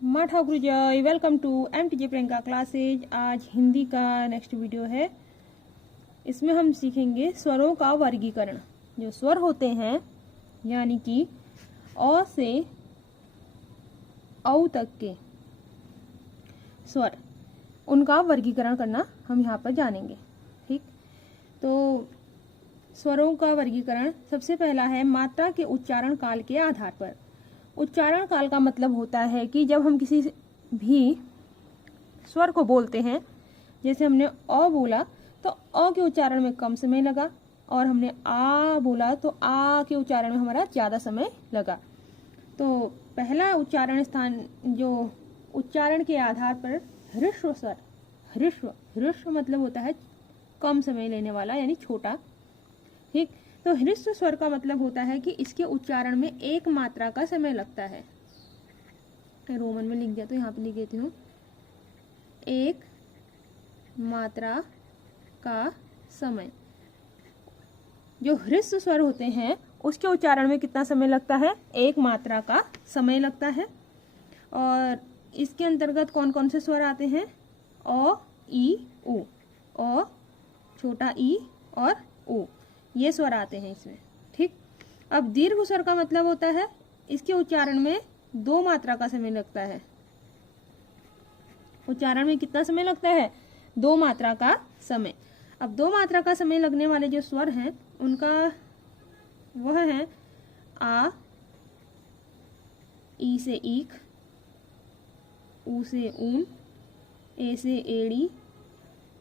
माँ ठाकुर जय, welcome to MTJ Priyanka classes. आज हिंदी का नेक्स्ट वीडियो है। इसमें हम सीखेंगे स्वरों का वर्गीकरण। जो स्वर होते हैं यानी कि अ से औ तक के स्वर, उनका वर्गीकरण करना हम यहाँ पर जानेंगे। ठीक, तो स्वरों का वर्गीकरण सबसे पहला है मात्रा के उच्चारण काल के आधार पर। उच्चारण काल का मतलब होता है कि जब हम किसी भी स्वर को बोलते हैं, जैसे हमने अ बोला तो अ के उच्चारण में कम समय लगा, और हमने आ बोला तो आ के उच्चारण में हमारा ज़्यादा समय लगा। तो पहला उच्चारण स्थान जो उच्चारण के आधार पर ह्रस्व स्वर, ह्रस्व मतलब होता है कम समय लेने वाला यानी छोटा। ठीक, तो ह्रस्व स्वर का मतलब होता है कि इसके उच्चारण में एक मात्रा का समय लगता है। रोमन में लिख दिया तो यहाँ पे लिख देती हूँ, एक मात्रा का समय। जो ह्रस्व स्वर होते हैं उसके उच्चारण में कितना समय लगता है? एक मात्रा का समय लगता है। और इसके अंतर्गत कौन कौन से स्वर आते हैं? अ, ई, उ। अ, छोटा ई और उ, ये स्वर आते हैं इसमें। ठीक, अब दीर्घ स्वर का मतलब होता है इसके उच्चारण में दो मात्रा का समय लगता है। उच्चारण में कितना समय लगता है? दो मात्रा का समय। अब दो मात्रा का समय लगने वाले जो स्वर हैं उनका वह है आ, ई से ईख, ऊ से ऊन, ए से एड़ी,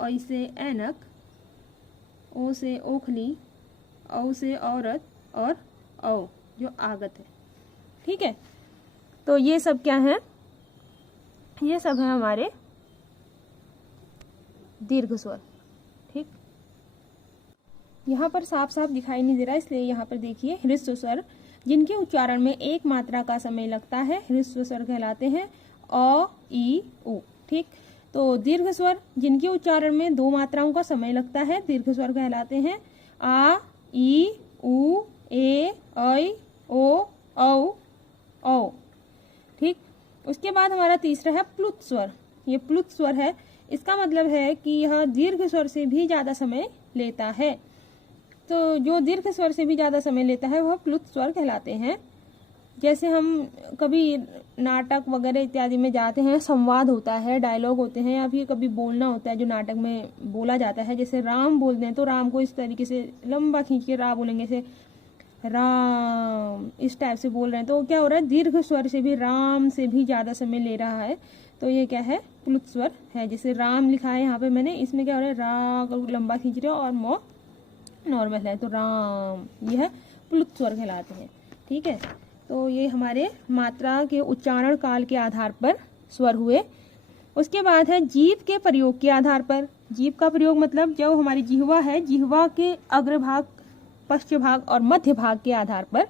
ऐ से ऐनक, ओ से ओखली, औ से औरत और औ जो आगत है। ठीक है, तो ये सब क्या है? ये सब है हमारे दीर्घ स्वर। ठीक, यहाँ पर साफ साफ दिखाई नहीं दे रहा, इसलिए यहाँ पर देखिए ह्रस्व स्वर जिनके उच्चारण में एक मात्रा का समय लगता है ह्रस्व स्वर कहलाते हैं। अ, ई, उ। ठीक, तो दीर्घ स्वर जिनके उच्चारण में दो मात्राओं का समय लगता है दीर्घ स्वर कहलाते हैं। आ, ई, उ, ए, ऐ, ओ, औ, औ। ठीक, उसके बाद हमारा तीसरा है प्लुत स्वर। ये प्लुत स्वर है, इसका मतलब है कि यह दीर्घ स्वर से भी ज्यादा समय लेता है। तो जो दीर्घ स्वर से भी ज्यादा समय लेता है वह प्लुत स्वर कहलाते हैं। जैसे हम कभी नाटक वगैरह इत्यादि में जाते हैं, संवाद होता है, डायलॉग होते हैं, या फिर कभी बोलना होता है जो नाटक में बोला जाता है। जैसे राम बोलते हैं तो राम को इस तरीके से लंबा खींच के रा बोलेंगे, जैसे राम, इस टाइप से बोल रहे हैं, तो क्या हो रहा है? दीर्घ स्वर से भी राम से भी ज्यादा समय ले रहा है, तो ये क्या है? प्लुत स्वर है। जैसे राम लिखा है यहाँ पे मैंने, इसमें क्या हो रहा है? रा को लंबा खींच रहे हो और मो नॉर्मल है, तो राम, यह है प्लुत स्वर कहलाते हैं। ठीक है, तो ये हमारे मात्रा के उच्चारण काल के आधार पर स्वर हुए। उसके बाद है जीभ के प्रयोग के आधार पर। जीभ का प्रयोग मतलब जो हमारी जिह्वा है, जिह्वा के अग्रभाग, पश्च भाग और मध्य भाग के आधार पर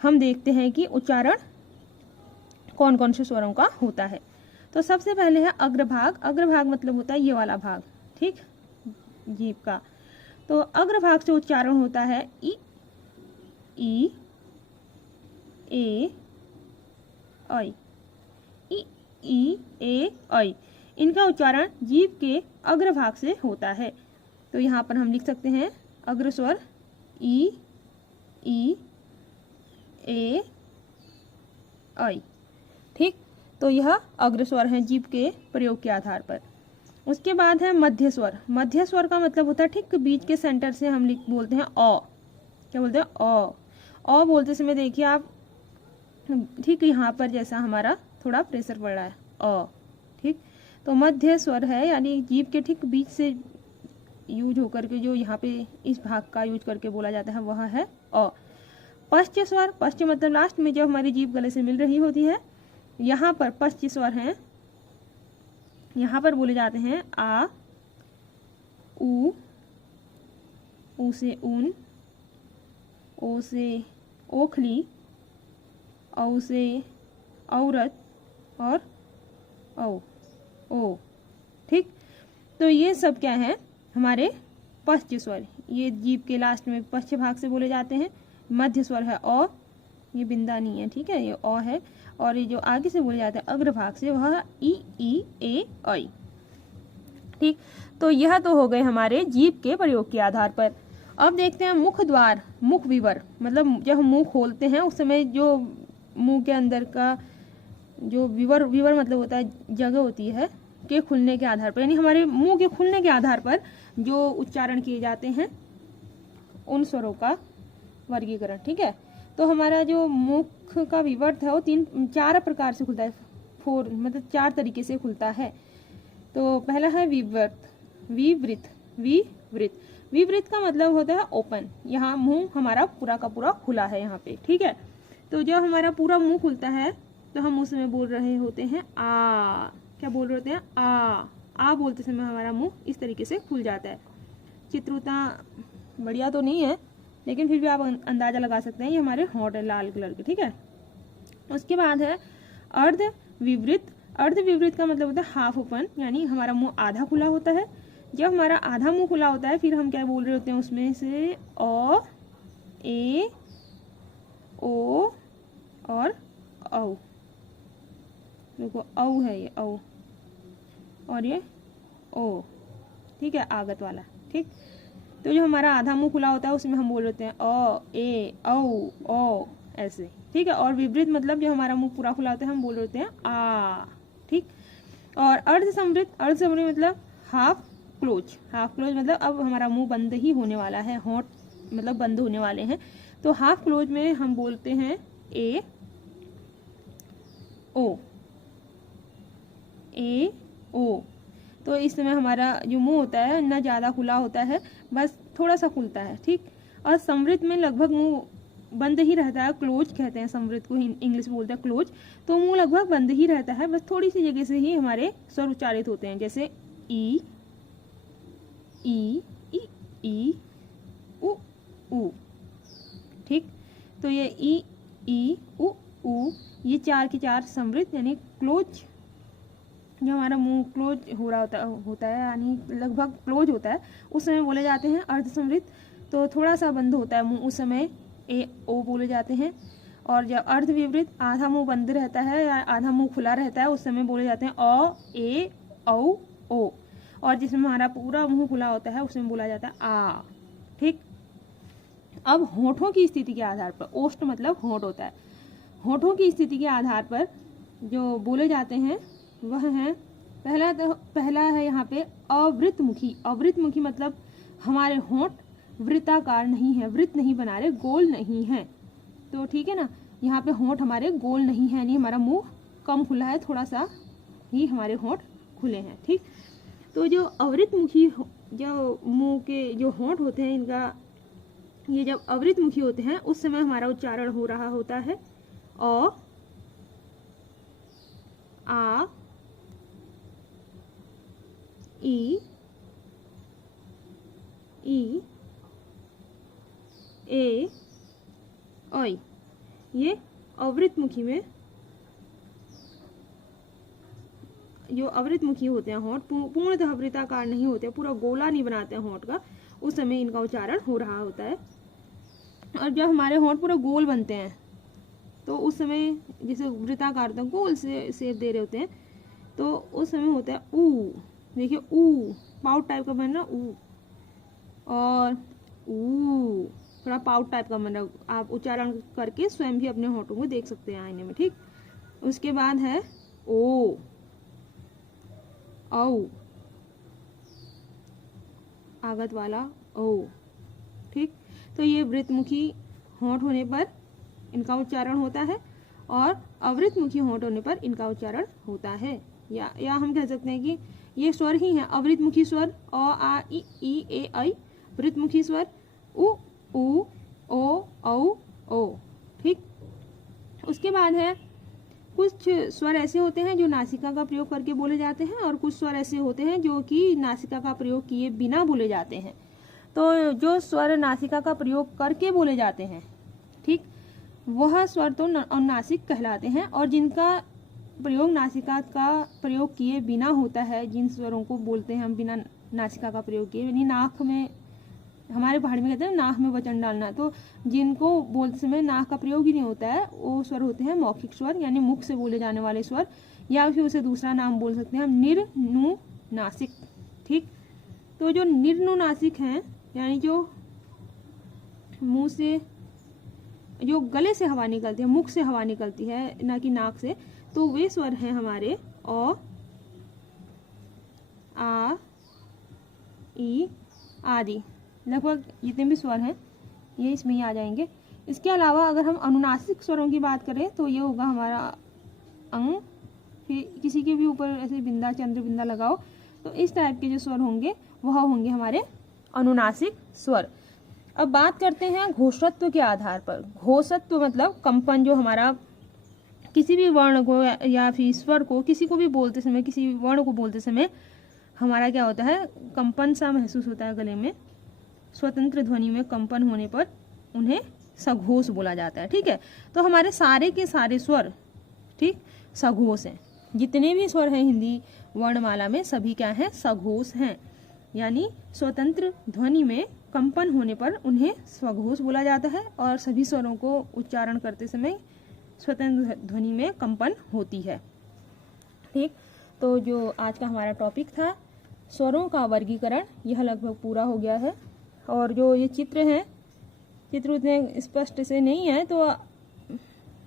हम देखते हैं कि उच्चारण कौन कौन से स्वरों का होता है। तो सबसे पहले है अग्रभाग। अग्रभाग मतलब होता है ये वाला भाग। ठीक, जीभ का। तो अग्रभाग से उच्चारण होता है ई, ए, ऐ, ई, ए, ऐ। इनका उच्चारण जीभ के अग्रभाग से होता है। तो यहाँ पर हम लिख सकते हैं अग्र स्वर ई, ए, ऐ। ठीक, तो यह अग्र स्वर है जीभ के प्रयोग के आधार पर। उसके बाद है मध्य स्वर। मध्य स्वर का मतलब होता है ठीक बीच के सेंटर से हम बोलते हैं अ। क्या बोलते हैं? अ बोलते समय देखिए आप, ठीक यहाँ पर जैसा हमारा थोड़ा प्रेशर पड़ रहा है, अ। ठीक, तो मध्य स्वर है यानी जीभ के ठीक बीच से यूज होकर के जो यहाँ पे इस भाग का यूज करके बोला जाता है वह है अ। पश्च स्वर, पश्च मतलब लास्ट में जब हमारी जीभ गले से मिल रही होती है, यहाँ पर पश्च स्वर है। यहाँ पर बोले जाते हैं आ, ऊ से ऊन, ओ से ओखली, औ से औरत और औ, ओ। ठीक, तो ये सब क्या है? हमारे पश्च स्वर। ये जीभ के लास्ट में पश्च भाग से बोले जाते हैं। मध्य स्वर है अ, ये बिंदा नहीं है, ठीक है, ये अ है। और ये जो आगे से बोले जाते हैं अग्रभाग से वह ई ई ए ऐ। ठीक, तो यह तो हो गए हमारे जीभ के प्रयोग के आधार पर। अब देखते हैं मुख द्वार, मुख विवर, मतलब जब हम मुंह खोलते हैं उस समय जो मुंह के अंदर का जो विवर, विवर मतलब होता है जगह होती है के खुलने के आधार पर, यानी हमारे मुंह के खुलने के आधार पर जो उच्चारण किए जाते हैं उन स्वरों का वर्गीकरण। ठीक है, तो हमारा जो मुख का विवर्त है वो 4 प्रकार से खुलता है, 4 मतलब 4 तरीके से खुलता है। तो पहला है विवर्त, विवृत, विवृत। विवृत का मतलब होता है ओपन, यहाँ मुंह हमारा पूरा का पूरा खुला है यहाँ पे। ठीक है, तो जब हमारा पूरा मुंह खुलता है तो हम उसमें बोल रहे होते हैं आ। क्या बोल रहे होते हैं? आ बोलते समय हमारा मुंह इस तरीके से खुल जाता है। चित्र उतना बढ़िया तो नहीं है लेकिन फिर भी आप अंदाजा लगा सकते हैं, ये हमारे होंठ है लाल कलर के। ठीक है, उसके बाद है अर्ध विवृत। अर्ध विवृत का मतलब होता है हाफ ओपन, यानी हमारा मुंह आधा खुला होता है। जब हमारा आधा मुंह खुला होता है फिर हम क्या बोल रहे होते हैं उसमें से ओ, ए, ओ और औ। देखो औ है ये औ और ये ओ। ठीक है, आगत वाला। ठीक, तो जो हमारा आधा मुंह खुला होता है उसमें हम बोल रहे हैं ओ, ए, औ, ओ ऐसे। ठीक है, और विवृत मतलब जो हमारा मुंह पूरा खुला होता है हम बोल रहे होते हैं आ। ठीक, और अर्ध समृत, अर्ध समृत मतलब हाफ क्लोज। हाफ क्लोज मतलब अब हमारा मुंह बंद ही होने वाला है, होंठ मतलब बंद होने वाले हैं, तो हाफ क्लोज में हम बोलते हैं ए, ओ, ए, ओ। तो इस समय हमारा जो मुंह होता है ना ज़्यादा खुला होता है, बस थोड़ा सा खुलता है। ठीक, और समृत में लगभग मुंह बंद ही रहता है, क्लोज कहते हैं समृत को, इंग्लिश में बोलते हैं क्लोज। तो मुंह लगभग बंद ही रहता है, बस थोड़ी सी जगह से ही हमारे स्वर उच्चारित होते हैं, जैसे ई, ई, ई, उ, उ। ठीक, तो ये ई, उ, ये 4 की 4 समृत यानी क्लोज। जो हमारा मुंह क्लोज हो रहा होता है यानी लगभग क्लोज होता है उस समय बोले जाते हैं अर्ध समृत। तो थोड़ा सा बंद होता है मुंह उस समय ए, ओ बोले जाते हैं। और जब अर्ध विवृत आधा मुंह बंद रहता है या आधा मुंह खुला रहता है उस समय बोले जाते हैं ओ, ए, औ, ओ। और जिसमें हमारा पूरा मुंह खुला होता है उसमें बोला जाता है आ। ठीक, अब होठों की स्थिति के आधार पर, ओष्ठ मतलब होठ होता है, होठों की स्थिति के आधार पर जो बोले जाते हैं वह है पहला है यहाँ पे अवृतमुखी। अवृतमुखी मतलब हमारे होंठ वृत्ताकार नहीं है, वृत्त नहीं बना रहे, गोल नहीं है। तो ठीक है ना, यहाँ पे होंठ हमारे गोल नहीं है, यानी हमारा मुंह कम खुला है, थोड़ा सा ही हमारे होंठ खुले हैं। ठीक, तो जो अवृतमुखी जो मुंह के जो होंठ होते हैं इनका, ये जब अवृतमुखी होते हैं उस समय हमारा उच्चारण हो रहा होता है अ, आ, ई, ए, ऐ। ये अवृतमुखी में जो अवृतमुखी होते हैं होंठ पूर्णतः वृत्ताकार नहीं होते, पूरा गोला नहीं बनाते हैं होंठ का, उस समय इनका उच्चारण हो रहा होता है। और जब हमारे होंठ पूरा गोल बनते हैं तो उस समय जैसे वृत्ताकार होता है, गोल से शेप दे रहे होते हैं, तो उस समय होता है ऊ। देखिए ऊ पाउट टाइप का बन रहा ऊ, और ऊ थोड़ा पाउट टाइप का बन रहा। आप उच्चारण करके स्वयं भी अपने होठों को देख सकते हैं आईने में। ठीक, उसके बाद है ओ, औ, आगत वाला ओ। ठीक, तो ये वृत्तमुखी होंठ होने पर इनका उच्चारण होता है और अवृतमुखी होंठ होने पर इनका उच्चारण होता है। या हम कह सकते हैं कि ये स्वर ही है, अवृतमुखी स्वर अ, आ, ई, ए, ऐ। वृत्तमुखी स्वर उ, ऊ, ओ, औ, ओ। ठीक, उसके बाद है कुछ स्वर ऐसे होते हैं जो नासिका का प्रयोग करके बोले जाते हैं और कुछ स्वर ऐसे होते हैं जो कि नासिका का प्रयोग किए बिना बोले जाते हैं। तो जो स्वर नासिका का प्रयोग करके बोले जाते हैं, ठीक, वह स्वर तो अनुनासिक कहलाते हैं, और जिनका प्रयोग नासिका का प्रयोग किए बिना होता है, जिन स्वरों को बोलते हैं हम बिना नासिका का प्रयोग किए, यानी नाक में हमारे पहाड़ी में कहते हैं नाक में वचन डालना, तो जिनको बोलते समय नाक का प्रयोग ही नहीं होता है वो स्वर होते हैं मौखिक स्वर, यानी मुख से बोले जाने वाले स्वर, या फिर उसे दूसरा नाम बोल सकते हैं हम निर्नुनासिक। ठीक, तो जो निर्नुनासिक हैं यानी जो मुंह से, जो गले से हवा निकलती है, मुख से हवा निकलती है ना कि नाक से, तो वे स्वर हैं हमारे अ, आ, ई आदि। लगभग जितने भी स्वर हैं ये इसमें ही आ जाएंगे। इसके अलावा अगर हम अनुनासिक स्वरों की बात करें तो ये होगा हमारा अंग, फिर किसी के भी ऊपर ऐसे बिंदा, चंद्र बिंदा लगाओ, तो इस टाइप के जो स्वर होंगे वह होंगे हमारे अनुनासिक स्वर। अब बात करते हैं घोषत्व के आधार पर। घोषत्व मतलब कंपन, जो हमारा किसी भी वर्ण को या फिर स्वर को, किसी को भी बोलते समय, किसी वर्ण को बोलते समय हमारा क्या होता है, कंपन सा महसूस होता है गले में। स्वतंत्र ध्वनि में कंपन होने पर उन्हें सघोष बोला जाता है। ठीक है, तो हमारे सारे के सारे स्वर ठीक सघोष हैं। जितने भी स्वर हैं हिंदी वर्णमाला में सभी क्या हैं, सघोष हैं, यानी स्वतंत्र ध्वनि में कंपन होने पर उन्हें स्वघोष बोला जाता है, और सभी स्वरों को उच्चारण करते समय स्वतंत्र ध्वनि में कंपन होती है। ठीक, तो जो आज का हमारा टॉपिक था स्वरों का वर्गीकरण, यह लगभग पूरा हो गया है। और जो ये चित्र हैं, चित्र उतने स्पष्ट से नहीं है, तो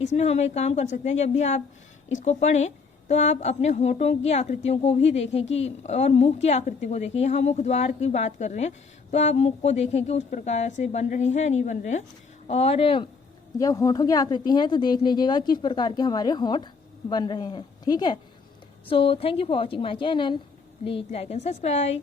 इसमें हम एक काम कर सकते हैं, जब भी आप इसको पढ़ें तो आप अपने होठों की आकृतियों को भी देखें कि, और मुख की आकृति को देखें। यहाँ मुख द्वार की बात कर रहे हैं तो आप मुख को देखें कि उस प्रकार से बन रहे हैं नहीं बन रहे हैं, और जब होठों की आकृति है तो देख लीजिएगा किस प्रकार के हमारे होठ बन रहे हैं। ठीक है, so thank you for watching my channel, please like and subscribe.